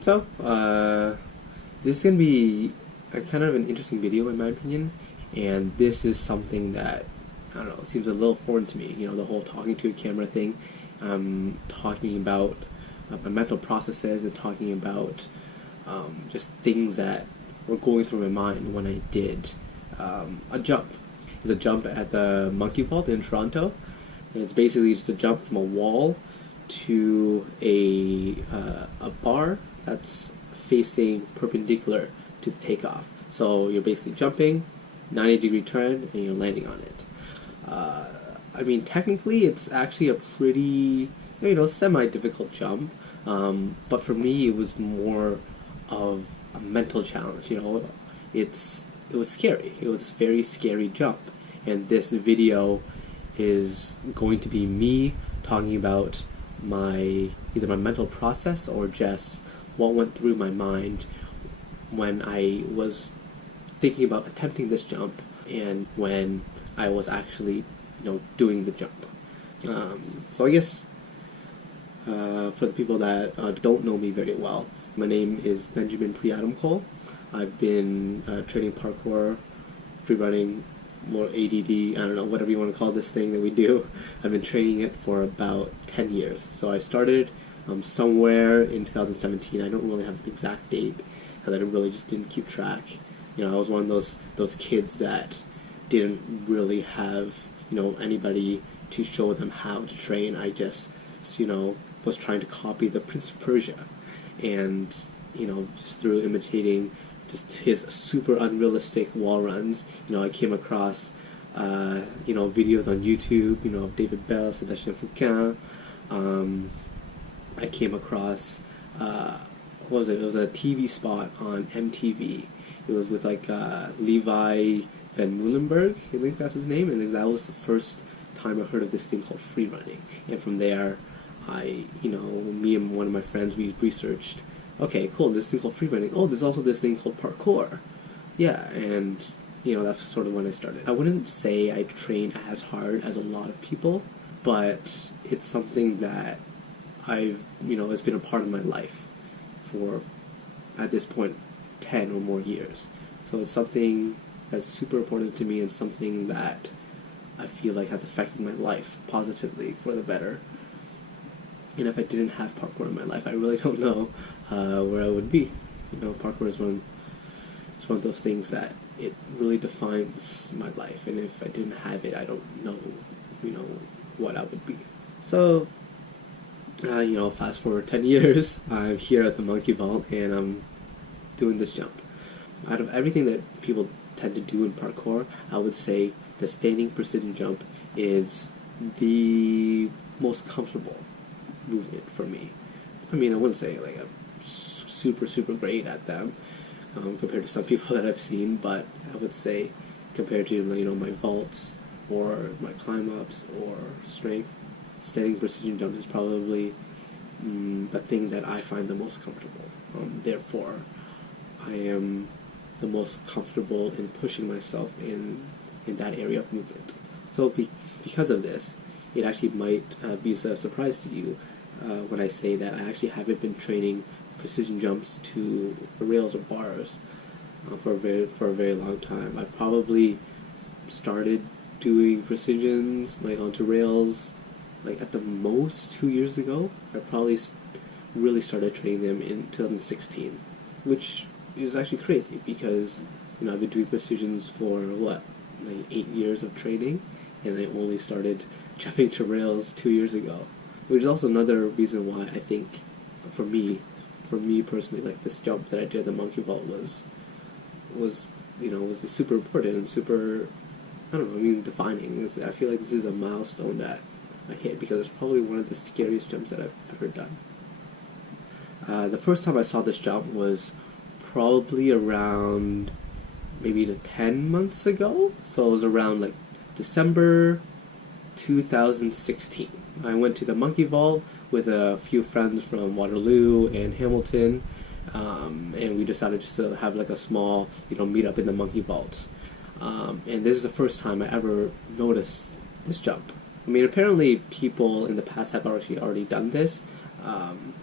So, this is going to be a kind of an interesting video in my opinion, and this is something that, I don't know, seems a little foreign to me, the whole talking to a camera thing, talking about my mental processes and talking about just things that were going through my mind when I did a jump. It's a jump at the Monkey Vault in Toronto. And it's basically just a jump from a wall to a bar that's facing perpendicular to the takeoff. So you're basically jumping, 90-degree turn, and you're landing on it. I mean, technically, it's actually a pretty, semi-difficult jump. But for me, it was more of a mental challenge. It was scary. It was a very scary jump, and this video is going to be me talking about either my mental process or just what went through my mind when I was thinking about attempting this jump and when I was actually, doing the jump. So I guess for the people that don't know me very well, my name is Benjamin Priadam-Cole. I've been training parkour, free running, more ADD, I don't know, whatever you want to call this thing that we do. I've been training it for about 10 years. So I started somewhere in 2017. I don't really have an exact date because I just didn't keep track. I was one of those kids that didn't really have, anybody to show them how to train. I just, was trying to copy the Prince of Persia, and, just through imitating just his super unrealistic wall runs. I came across, videos on YouTube, of David Bell, Sébastien Foucault. I came across, what was it? It was a TV spot on MTV. It was with Levi Van Muhlenberg, I think that's his name, and that was the first time I heard of this thing called free running. And from there, me and one of my friends, we researched, okay, cool, this thing called free running. Oh, there's also this thing called parkour. Yeah, and, that's sort of when I started. I wouldn't say I train as hard as a lot of people, but it's something that it's been a part of my life for, at this point, 10 or more years. So it's something that's super important to me and something that I feel like has affected my life positively for the better. And if I didn't have parkour in my life, I really don't know where I would be. Parkour is one of those things that it really defines my life, and if I didn't have it, I don't know, what I would be. So, fast forward 10 years, I'm here at the Monkey Vault, and I'm doing this jump. Out of everything that people tend to do in parkour, I would say the standing precision jump is the most comfortable movement for me. I mean, I wouldn't say I'm super great at them compared to some people that I've seen, but I would say compared to my vaults or my climb ups or strength, standing precision jump is probably the thing that I find the most comfortable. Therefore, I am the most comfortable in pushing myself in that area of movement. So because of this, it actually might be a surprise to you when I say that I actually haven't been training precision jumps to rails or bars for a very long time. I probably started doing precisions onto rails at the most 2 years ago. I probably really started training them in 2016, which is actually crazy because I've been doing precisions for 8 years of training, and I only started jumping to rails 2 years ago. Which is also another reason why I think, for me personally, this jump that I did at the Monkey Vault was super important and super, defining. I feel like this is a milestone that I hit because it's probably one of the scariest jumps that I've ever done. The first time I saw this jump was probably around maybe 10 months ago. So it was around December 2016. I went to the Monkey Vault with a few friends from Waterloo and Hamilton, and we decided just to have a small, meet up in the Monkey Vault. And this is the first time I ever noticed this jump. I mean, apparently people in the past have already done this,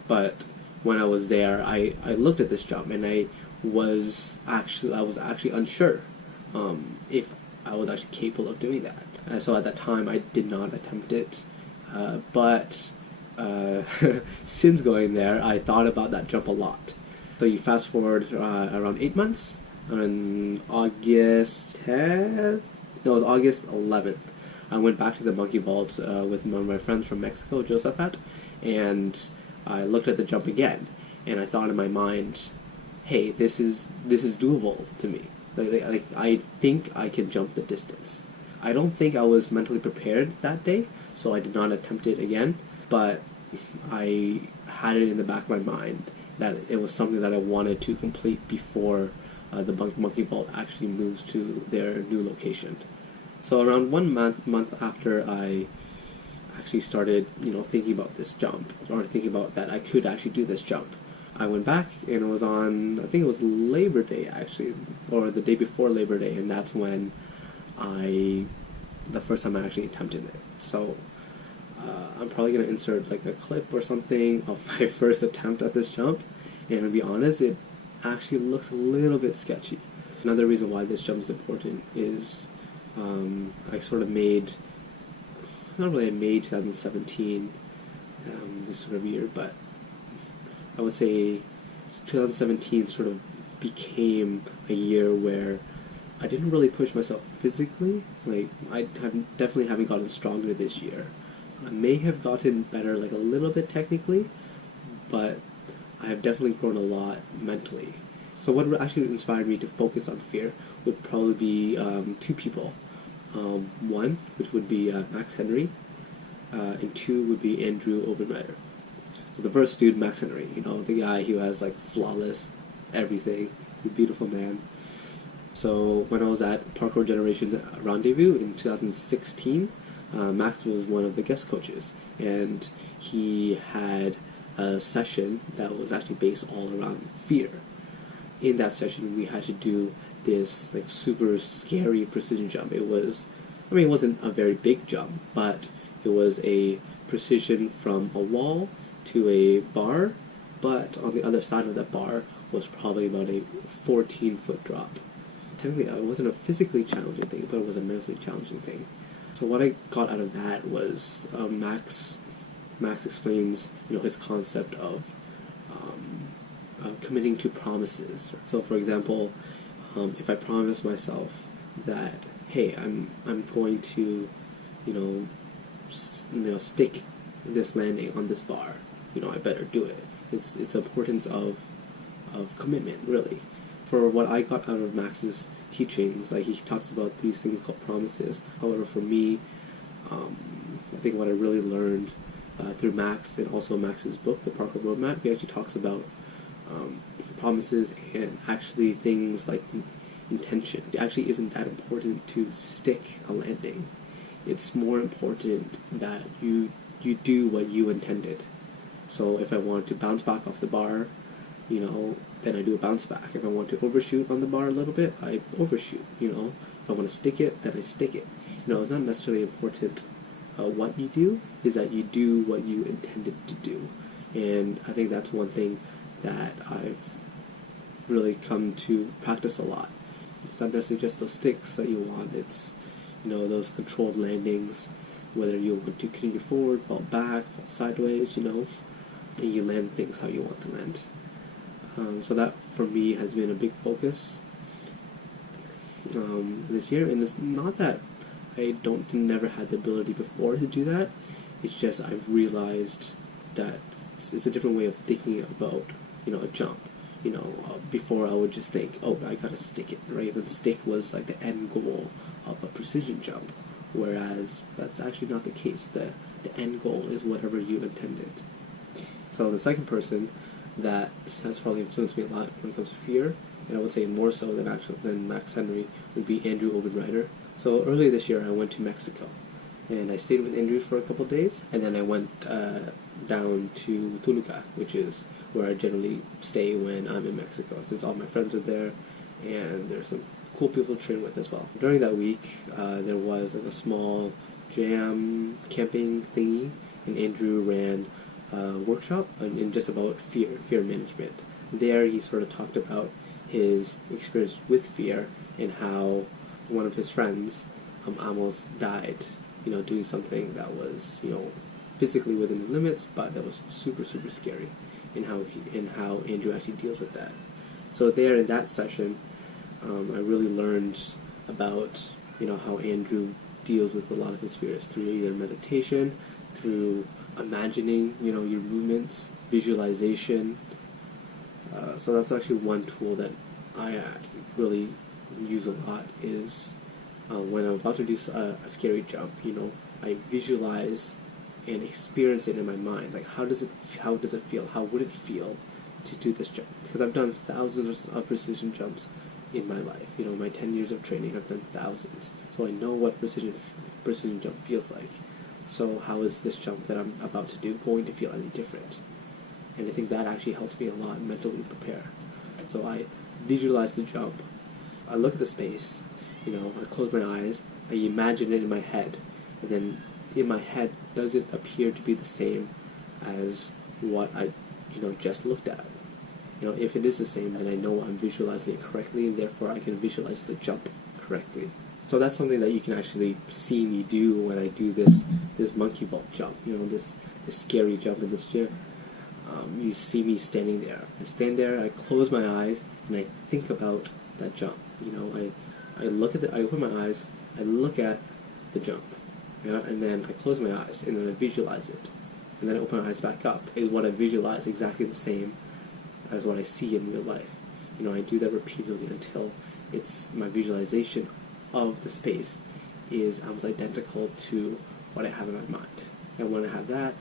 but when I was there, I looked at this jump, and I was actually unsure if I was actually capable of doing that. So at that time, I did not attempt it, but since going there, I thought about that jump a lot. So you fast forward around 8 months, on August 10th, no, it was August 11th, I went back to the monkey vault with one of my friends from Mexico, Josephat, and I looked at the jump again, and I thought in my mind, hey, this is doable to me. Like I think I can jump the distance. I don't think I was mentally prepared that day, so I did not attempt it again, but I had it in the back of my mind that it was something that I wanted to complete before the monkey vault actually moves to their new location. So around 1 month after I actually started, thinking about this jump, or thinking about that I could actually do this jump, I went back, and it was on, I think it was Labor Day actually, or the day before Labor Day, and that's when the first time I actually attempted it. So I'm probably going to insert like a clip or something of my first attempt at this jump, and to be honest, it actually looks a little bit sketchy. Another reason why this jump is important is I sort of made, not really I made 2017 this sort of year, but I would say 2017 sort of became a year where I didn't really push myself physically. Like, definitely haven't gotten stronger this year. I may have gotten better like a little bit technically, but I have definitely grown a lot mentally. So what actually inspired me to focus on fear would probably be two people. One, which would be Max Henry, and two would be Andrew Obenreder. So the first dude, Max Henry, the guy who has like flawless everything. He's a beautiful man. So when I was at Parkour Generation Rendezvous in 2016, Max was one of the guest coaches, and he had a session that was actually based all around fear. In that session, we had to do this like super scary precision jump. It wasn't a very big jump, but it was a precision from a wall to a bar, but on the other side of that bar was probably about a 14-foot drop. Technically, it wasn't a physically challenging thing, but it was a mentally challenging thing. So what I got out of that was Max explains, his concept of committing to promises. So, for example, if I promise myself that, hey, I'm going to, stick this landing on this bar, I better do it. It's the importance of commitment, really. For what I got out of Max's teachings, like he talks about these things called promises. However, for me, I think what I really learned through Max, and also Max's book, The Parkour Roadmap, he actually talks about promises and actually things like intention. It actually isn't that important to stick a landing. It's more important that you do what you intended. So if I want to bounce back off the bar, then I do a bounce back. If I want to overshoot on the bar a little bit, I overshoot. If I want to stick it, then I stick it. It's not necessarily important what you do, is that you do what you intended to do. And I think that's one thing that I've really come to practice a lot. It's not necessarily just those sticks that you want, it's, those controlled landings, whether you want to continue forward, fall back, fall sideways, and you land things how you want to land. So that, for me, has been a big focus this year, and it's not that I never had the ability before to do that, it's just I've realized that it's a different way of thinking about, a jump. Before I would just think, oh, I gotta stick it, right? And stick was like the end goal of a precision jump, whereas that's actually not the case. The end goal is whatever you intended. So the second person that has probably influenced me a lot when it comes to fear, and I would say more so than Max Henry, would be Andrew Obenreder. So earlier this year I went to Mexico, and I stayed with Andrew for a couple of days, and then I went down to Toluca, which is where I generally stay when I'm in Mexico, since all my friends are there, and there's some cool people to train with as well. During that week, there was like a small jam camping thingy, and Andrew ran workshop in just about fear management. There he sort of talked about his experience with fear and how one of his friends almost died, doing something that was, physically within his limits, but that was super, super scary, and how Andrew actually deals with that. So there in that session, I really learned about, how Andrew deals with a lot of his fears through either meditation, through imagining, your movements, visualization. So that's actually one tool that I really use a lot is when I'm about to do a scary jump, I visualize and experience it in my mind. Like, how does it feel? How would it feel to do this jump? Because I've done thousands of precision jumps in my life. My 10 years of training, I've done thousands. So I know what precision jump feels like. So how is this jump that I'm about to do going to feel any different? And I think that actually helps me a lot mentally prepare. So I visualize the jump. I look at the space, I close my eyes, I imagine it in my head, and then in my head, does it appear to be the same as what I, just looked at? If it is the same, then I know I'm visualizing it correctly, and therefore I can visualize the jump correctly. So that's something that you can actually see me do when I do this monkey vault jump, this scary jump in this gym. You see me standing there. I stand there, I close my eyes, and I think about that jump. I open my eyes, I look at the jump, and then I close my eyes, and then I visualize it. And then I open my eyes back up. Is what I visualize exactly the same as what I see in real life? I do that repeatedly until my visualization of the space is almost identical to what I have in my mind. And when I have that,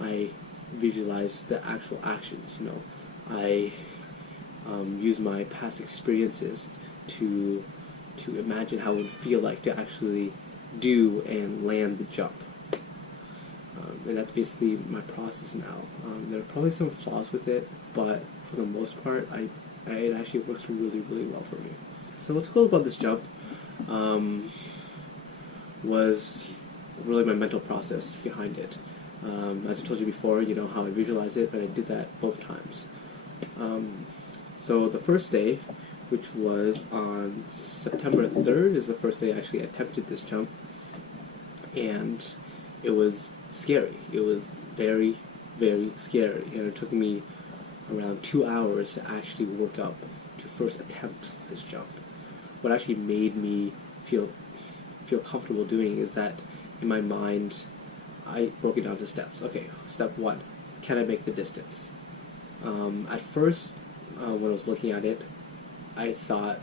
I visualize the actual actions. I use my past experiences to imagine how it would feel like to actually do and land the jump. And that's basically my process now. There are probably some flaws with it, but for the most part, it actually works really, really well for me. So what's cool about this jump was really my mental process behind it. As I told you before, how I visualize it, and I did that both times. So the first day, which was on September 3rd, is the first day I actually attempted this jump, and it was scary. It was very, very scary, and it took me around 2 hours to actually work up to first attempt this jump. What actually made me feel comfortable doing is that in my mind, I broke it down to steps. Okay, step 1, can I make the distance? At first, when I was looking at it, I thought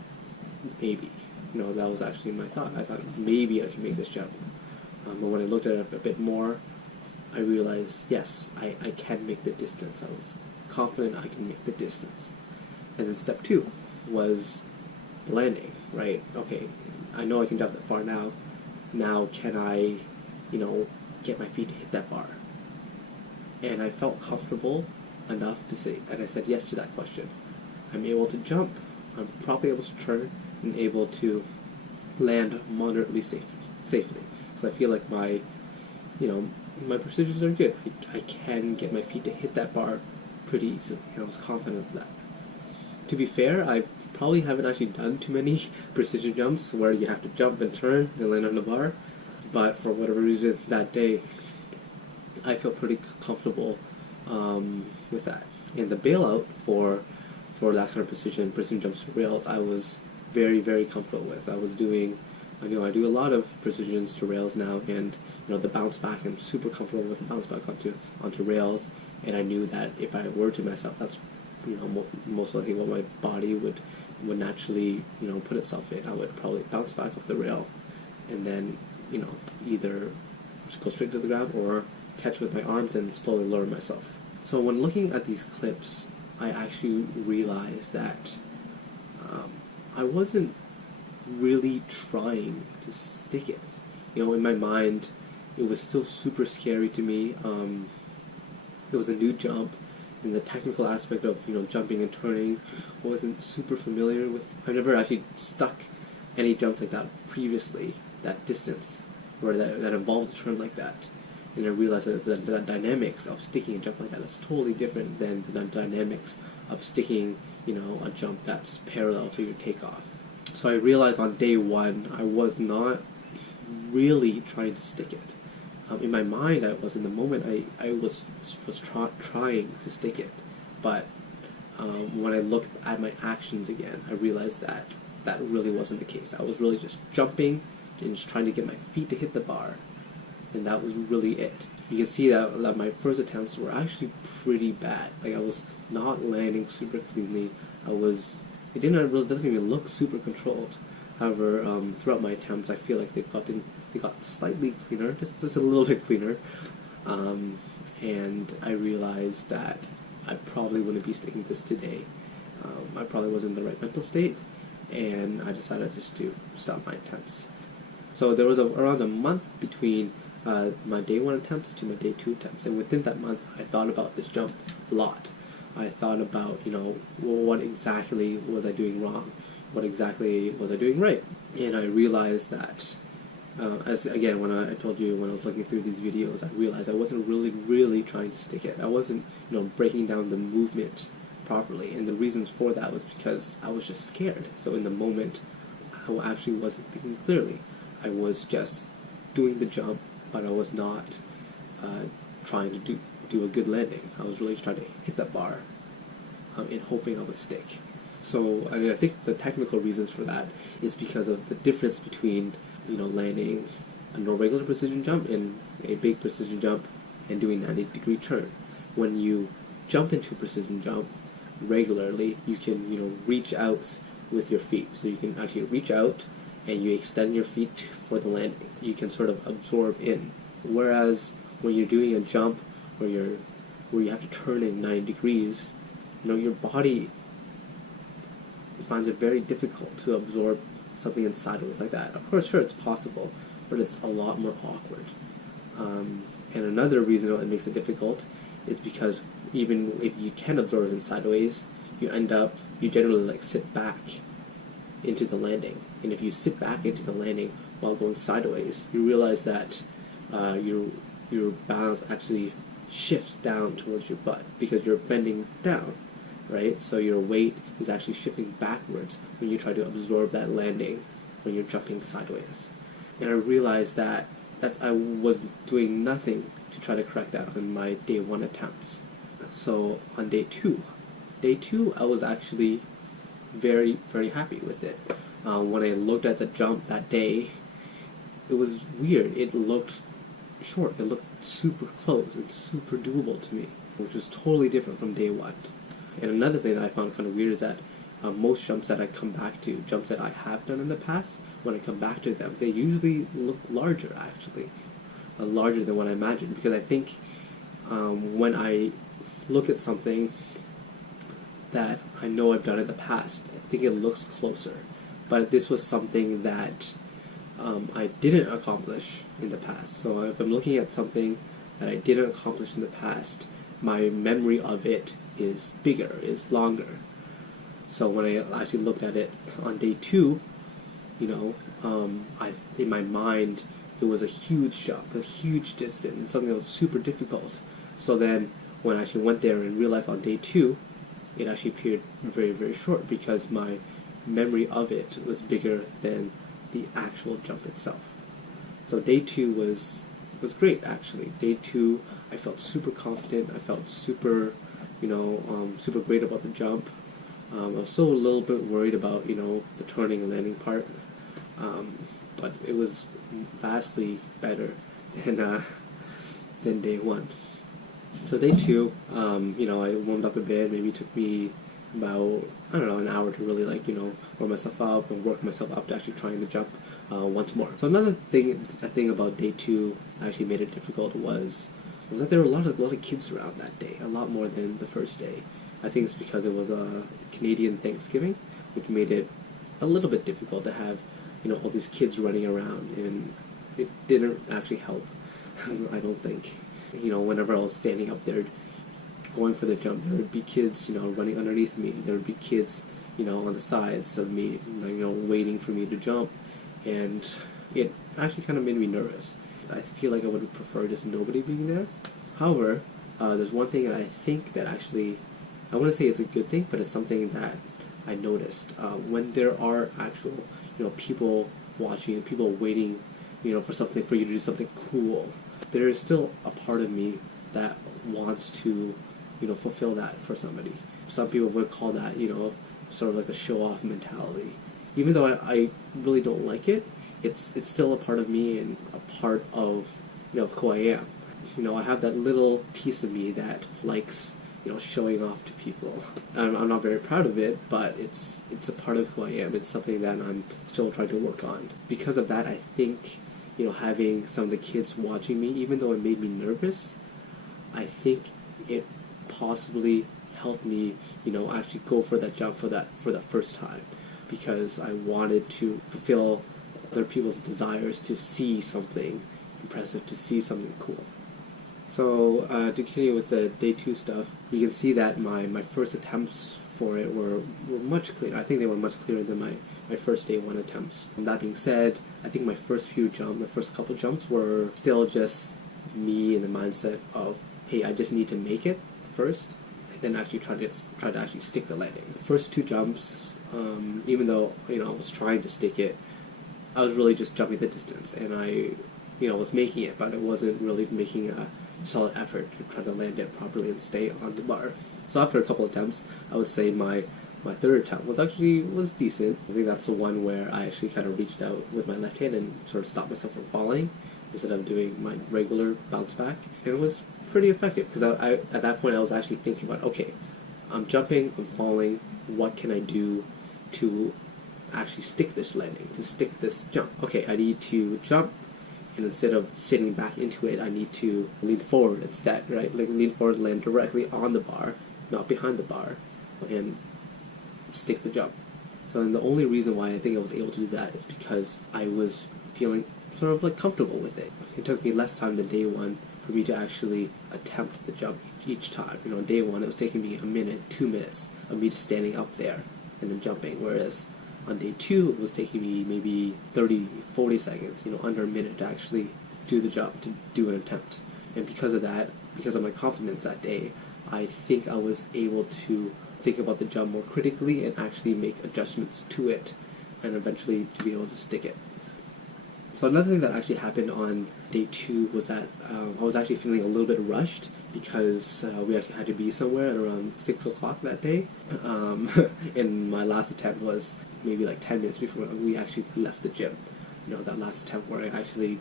maybe. That was actually my thought. I thought maybe I can make this jump. But when I looked at it a bit more, I realized, yes, I can make the distance. I was confident I can make the distance. And then step 2 was the landing, right? Okay, I know I can jump that far now. Now can I, get my feet to hit that bar? And I felt comfortable enough to say, and I said yes to that question. I'm able to jump, I'm probably able to turn, and able to land moderately safely. Because I feel like my precisions are good. I can get my feet to hit that bar pretty easily, and I was confident of that. To be fair, I probably haven't actually done too many precision jumps where you have to jump and turn and land on the bar, but for whatever reason that day, I feel pretty comfortable with that. And the bailout for that kind of precision jumps to rails, I was very, very comfortable with. I was doing, I do a lot of precisions to rails now, and the bounce back, I'm super comfortable with the bounce back onto rails, and I knew that if I were to mess up, that's most likely what my body would naturally put itself in. I would probably bounce back off the rail, and then either just go straight to the ground or catch with my arms and slowly lower myself. So when looking at these clips, I actually realized that I wasn't really trying to stick it. In my mind, it was still super scary to me. It was a new jump, and the technical aspect of jumping and turning I wasn't super familiar with. I've never actually stuck any jump like that previously, that distance, or that involved a turn like that. and I realized that the dynamics of sticking a jump like that is totally different than the dynamics of sticking, a jump that's parallel to your takeoff. So I realized on day one, I was not really trying to stick it. In my mind, I was in the moment. I was trying to stick it, but when I looked at my actions again, I realized that that really wasn't the case. I was really just jumping and just trying to get my feet to hit the bar, and that was really it. You can see that my first attempts were actually pretty bad. Like, I was not landing super cleanly. It doesn't even look super controlled. However, throughout my attempts, I feel like they got slightly cleaner, just a little bit cleaner, and I realized that I probably wouldn't be sticking this today. I probably wasn't in the right mental state, and I decided just to stop my attempts. So there was around a month between my day 1 attempts to my day 2 attempts, and within that month, I thought about this jump a lot. I thought about, what exactly was I doing wrong? What exactly was I doing right? And I realized that, when I told you when I was looking through these videos, I realized I wasn't really trying to stick it. I wasn't, breaking down the movement properly, and the reasons for that was because I was just scared. So in the moment, I actually wasn't thinking clearly. I was just doing the jump, but I was not trying to do a good landing. I was really trying to hit that bar and hoping I would stick. So I think the technical reasons for that is because of the difference between landing a regular precision jump and a big precision jump and doing 90-degree turn. When you jump into a precision jump regularly, you can reach out with your feet. So you can actually reach out and you extend your feet for the landing. You can sort of absorb in. Whereas when you're doing a jump where you have to turn in 90 degrees, your body finds it very difficult to absorb something in sideways like that. Of course, sure, it's possible, but it's a lot more awkward. And another reason it makes it difficult is because even if you can absorb it in sideways, you generally sit back into the landing. And if you sit back into the landing while going sideways, you realize that your balance actually shifts down towards your butt because you're bending down, right? So your weight is actually shifting backwards when you try to absorb that landing when you're jumping sideways. And I realized that I was doing nothing to try to correct that on my day 1 attempts. So on day 2, I was actually very, very happy with it. When I looked at the jump that day, it was weird. It looked short. It looked super close and super doable to me, which was totally different from day 1. And another thing that I found kind of weird is that most jumps that I come back to, jumps that I have done in the past, when I come back to them, they usually look larger, actually. Larger than what I imagined, because I think when I look at something that I know I've done in the past, I think it looks closer. But this was something that I didn't accomplish in the past. So if I'm looking at something that I didn't accomplish in the past, my memory of it is bigger, is longer. So when I actually looked at it on day 2, in my mind, it was a huge jump, a huge distance, something that was super difficult. So then when I actually went there in real life on day 2, it actually appeared very, very short because my memory of it was bigger than the actual jump itself. So day 2 was great, actually. Day 2, I felt super confident. I felt super, super great about the jump. I was still a little bit worried about, the turning and landing part, but it was vastly better than day 1. So day 2, I warmed up a bit. Maybe it took me about, an hour to really warm myself up and work myself up to actually trying the jump once more. So another thing about day 2 actually made it difficult was that there were a lot of kids around that day, a lot more than the first day. I think it's because it was a Canadian Thanksgiving, which made it a little bit difficult to have all these kids running around, and it didn't actually help. I don't think. Whenever I was standing up there going for the jump, there would be kids, running underneath me. There would be kids, on the sides of me, waiting for me to jump, and it actually kind of made me nervous. I feel like I would prefer just nobody being there. However, there's one thing that I think that actually, I want to say it's a good thing, but it's something that I noticed. When there are actual, people watching, people waiting, for something, for you to do something cool, there is still a part of me that wants to, fulfill that for somebody. Some people would call that, sort of like a show-off mentality. Even though I really don't like it, it's still a part of me and a part of, who I am. I have that little piece of me that likes, showing off to people. I'm not very proud of it, but it's a part of who I am. It's something that I'm still trying to work on. Because of that, I think, having some of the kids watching me, even though it made me nervous, I think it possibly helped me, actually go for that jump for the first time, because I wanted to fulfill other people's desires to see something impressive, to see something cool. So to continue with the day 2 stuff, you can see that my first attempts for it were much clearer. I think they were much clearer than my first day 1 attempts. And that being said, I think my first couple jumps were still just me in the mindset of, hey, I just need to make it first, and then actually try to actually stick the landing. The first 2 jumps, even though I was trying to stick it, I was really just jumping the distance, and I was making it, but I wasn't really making a solid effort to try to land it properly and stay on the bar. So after a couple of attempts, I would say my third attempt was decent. I think that's the one where I actually kind of reached out with my left hand and sort of stopped myself from falling instead of doing my regular bounce back. And it was pretty effective, because I at that point I was actually thinking about, okay, I'm jumping, I'm falling, what can I do to actually stick this landing, to stick this jump? Okay, I need to jump, and instead of sitting back into it, I need to lean forward instead, right? Like lean forward, land directly on the bar, not behind the bar, and stick the jump. So then the only reason why I think I was able to do that is because I was feeling sort of like comfortable with it. It took me less time than day 1 for me to actually attempt the jump each time. On day 1 it was taking me a minute, 2 minutes of me just standing up there and then jumping, whereas on day 2 it was taking me maybe 30, 40 seconds, under a minute to actually do the jump, to do an attempt. And because of that, because of my confidence that day, I think I was able to think about the jump more critically and actually make adjustments to it, and eventually to be able to stick it. So another thing that actually happened on day 2 was that I was actually feeling a little bit rushed, because we actually had to be somewhere at around 6 o'clock that day. And my last attempt was maybe like 10 minutes before we actually left the gym. That last attempt where I actually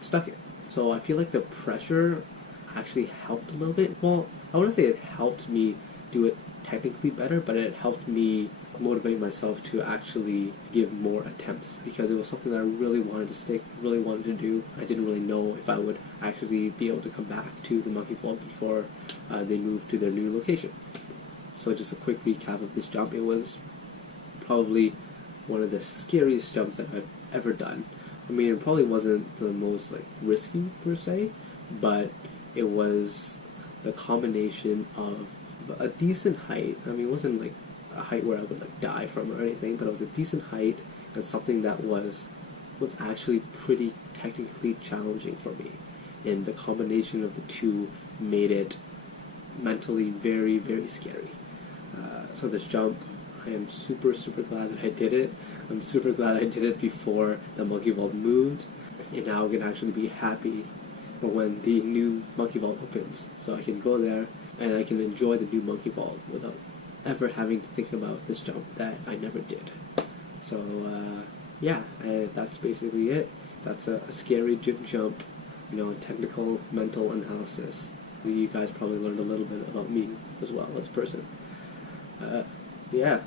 stuck it. So I feel like the pressure actually helped a little bit. Well, I wouldn't say it helped me do it technically better, but it helped me motivate myself to actually give more attempts, because it was something that I really wanted to stick, really wanted to do. I didn't really know if I would actually be able to come back to the monkey vault before they moved to their new location. So just a quick recap of this jump. It was probably one of the scariest jumps that I've ever done. I mean, it probably wasn't the most risky per se, but it was the combination of a decent height. I mean, it wasn't like a height where I would die from or anything, but it was a decent height and something that was actually pretty technically challenging for me. And the combination of the two made it mentally very, very scary. So this jump, I am super, super glad that I did it. I'm super glad I did it before the monkey vault moved, and now I can actually be happy for when the new monkey vault opens, so I can go there and I can enjoy the new monkey vault without ever having to think about this jump that I never did. So yeah, that's basically it. That's a scary gym jump, technical mental analysis. You guys probably learned a little bit about me as well as a person. Yeah,